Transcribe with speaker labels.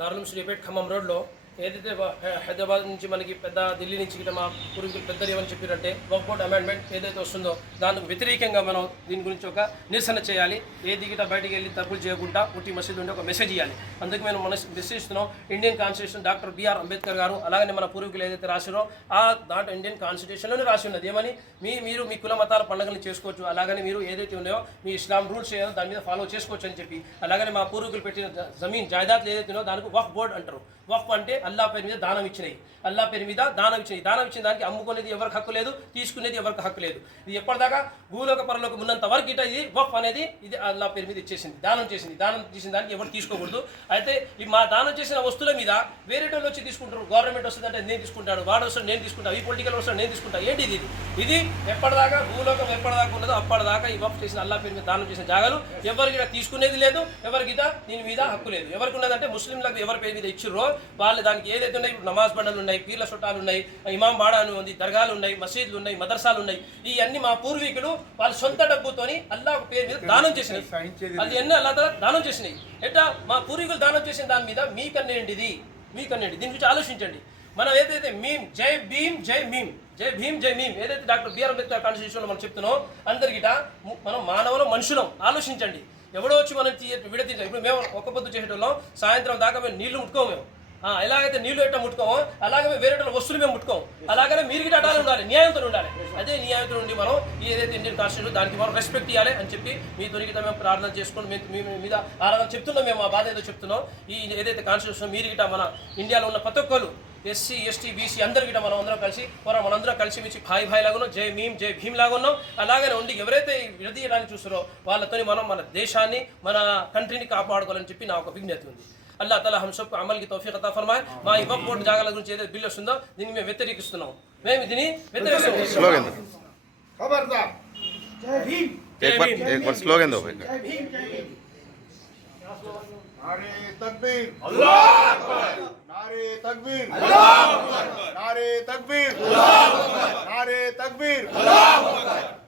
Speaker 1: దారులం శ్రీపేట్ ఖమ్మం రోడ్లో ఏదైతే హైదరాబాద్ నుంచి మనకి పెద్ద ఢిల్లీ నుంచి గిట్ట మా పూర్వీకులు పెద్దలు ఏమని చెప్పారంటే వర్క్ బోర్డ్ అమెండ్మెంట్ ఏదైతే వస్తుందో దానికి వ్యతిరేకంగా మనం దీని గురించి ఒక నిరసన చేయాలి. ఏది గిట్ట బయటికి వెళ్ళి తప్పులు చేయకుండా ఉట్టి మసీద్ ఉండి ఒక మెసేజ్ ఇవ్వాలి అందుకు మేము మన మెసేజ్ ఇస్తున్నాం Indian constitution doctor BR Ambedkar garu అలాగే మన పూర్వీకులు ఏదైతే రాసిరో ఆ దాంట్లో ఇండియన్ కాన్స్టిట్యూషన్లోనే రాసి ఉన్నది. ఏమని? మీ మీరు మీ కుల మతాల పండుగలు చేసుకోవచ్చు. అలాగని మీరు ఏదైతే ఉన్నాయో మీ ఇస్లాం రూల్స్ ఏదో దాని మీద ఫాలో చేసుకోవచ్చు అని చెప్పి అలాగనే మా పూర్వీకులు పెట్టిన జమీన్ జాయిదాతులు ఏదైతే ఉన్నాయో దానికి వఫ్ బోర్డ్ అంటారు. వఫ్ అంటే అల్లా పేరు మీద దానం ఇచ్చినాయి. అల్లా పేరు మీద దానం ఇచ్చినాయి. దానం ఇచ్చిన దానికి అమ్ముకునేది ఎవరికి హక్కు లేదు తీసుకునేది ఎవరికి హక్కు లేదు. ఇది ఎప్పటిదాకా భూలోక పరలోక ఉన్నంత వరకు ఇట ఇది వఫ్ అనేది ఇది అల్లా పేరు మీద ఇచ్చేసింది దానం చేసింది. దానం చేసిన దానికి ఎవరు తీసుకోకూడదు. అయితే ఈ మా దానం చేసిన వస్తువుల మీద వేరే వాళ్ళు వచ్చి తీసుకుంటారు. గవర్నమెంట్ వస్తుందంటే నేను తీసుకుంటాడు వాడు వస్తాడు నేను తీసుకుంటాను ఈ పొలిటికల్ వస్తాడు నేను తీసుకుంటా ఏంటి ఇది? ఇది ఎప్పటిదాకా భూలోకం ఎప్పటిదాకా ఉన్నదో అప్పటిదాకా ఈ వఫ్ చేసిన అల్లా పేరు మీద దానం చేసిన జాగాలు ఎవరికి తీసుకునేది లేదు ఎవరికి దీని మీద హక్కు లేదు. ఎవరికి ఉన్నదంటే ముస్లింలకు ఎవరి పేరు మీద ఇచ్చిర్రో వాళ్ళు దానికి ఏదైతే ఉన్నాయి ఇప్పుడు నమాజ్ బండలు ఉన్నాయి పీర్ల చుట్టాలు ఉన్నాయి ఇమాం బాడా అని ఉంది దర్గాలు ఉన్నాయి మసీదులు ఉన్నాయి మదర్సాలు ఉన్నాయి. ఇవన్నీ మా పూర్వీకులు వాళ్ళ సొంత డబ్బుతోని అల్లా పేరు మీద దానం చేసినాయి. అది ఎన్ని అల్లా దానం చేసినాయి. ఎట్లా? మా పూర్వీకులు దానం చేసిన దాని మీద మీకన్నేంటిది మీకన్నేంటి దీని గురించి ఆలోచించండి. మనం ఏదైతే మీమ్ జై భీమ్ జై మీమ్ జై భీమ్ జై మీమ్ ఏదైతే డాక్టర్ బిఆర్ అంబేద్కర్ కాన్స్టిట్యూషన్లో మనం చెప్తున్నాం అందరికిట ము- మనం మానవులం మనుషులం ఆలోచించండి. ఎవడో వచ్చి మనం తీ- విడతీయ ఇప్పుడు మేము ఒక్క పొద్దు చేసేటోళ్ళం సాయంత్రం దాకా మేము నీళ్ళు ముట్టుకోము మేము. ఎలాగైతే నీళ్ళు ఎట్లా ముట్టుకోమో అలాగే వేరే వస్తువులు మేము ముట్టుకోము. అలాగనే మీరు గిట్ట అటాలి ఉండాలి న్యాయంతో ఉండాలి. అదే న్యాయంతో ఉండి మనం ఏదైతే ఇండియన్ కాన్స్టిట్యూషన్ దానికి మనం రెస్పెక్ట్ ఇవ్వాలి అని చెప్పి మీ దొరికితే మేము ప్రార్థన చేసుకొని మేము మీ మీద ఆరాధన చెప్తున్నాం మేము మా బాధ ఏదో చెప్తున్నాం. ఈ ఏదైతే కాన్స్టిట్యూషన్ మీరు గిట్ట మన ఇండియాలో ఉన్న ప్రతి ఒక్కరు ఎస్సీ ఎస్టీ బీసీ అందరు గిట్ట మనం అందరం కలిసి మనం మనందరం కలిసి మించి భాయ్ భాయ్ లాగా జై భీమ్ జై భీమ్ లాగా ఉన్నాం. అలాగనే ఉండి ఎవరైతే విడదీయడానికి చూస్తారో వాళ్ళతోని మనం మన దేశాన్ని మన కంట్రీని కాపాడుకోవాలని చెప్పి నా ఒక విజ్ఞప్తి ఉంది. అల్లా తలా హమ్ సబ్కు అమల్కి తౌఫీక్ అతా ఫర్మాయ్ మా ఈ వక్ బోర్డు జాగాల గురించి ఏదైతే బిల్లు వస్తుందో దీన్ని మేము వ్యతిరేకిస్తున్నాం మేము దీన్ని వ్యతిరేకిస్తున్నాం
Speaker 2: स्लोगन दो
Speaker 3: खबरदार जय भीम
Speaker 2: एक बार एक बार स्लोगन दो भाई
Speaker 3: जय भीम जय भीम नारे तकबीर अल्लाह अकबर नारे तकबीर अल्लाह अकबर नारे तकबीर अल्लाह अकबर नारे तकबीर अल्लाह अकबर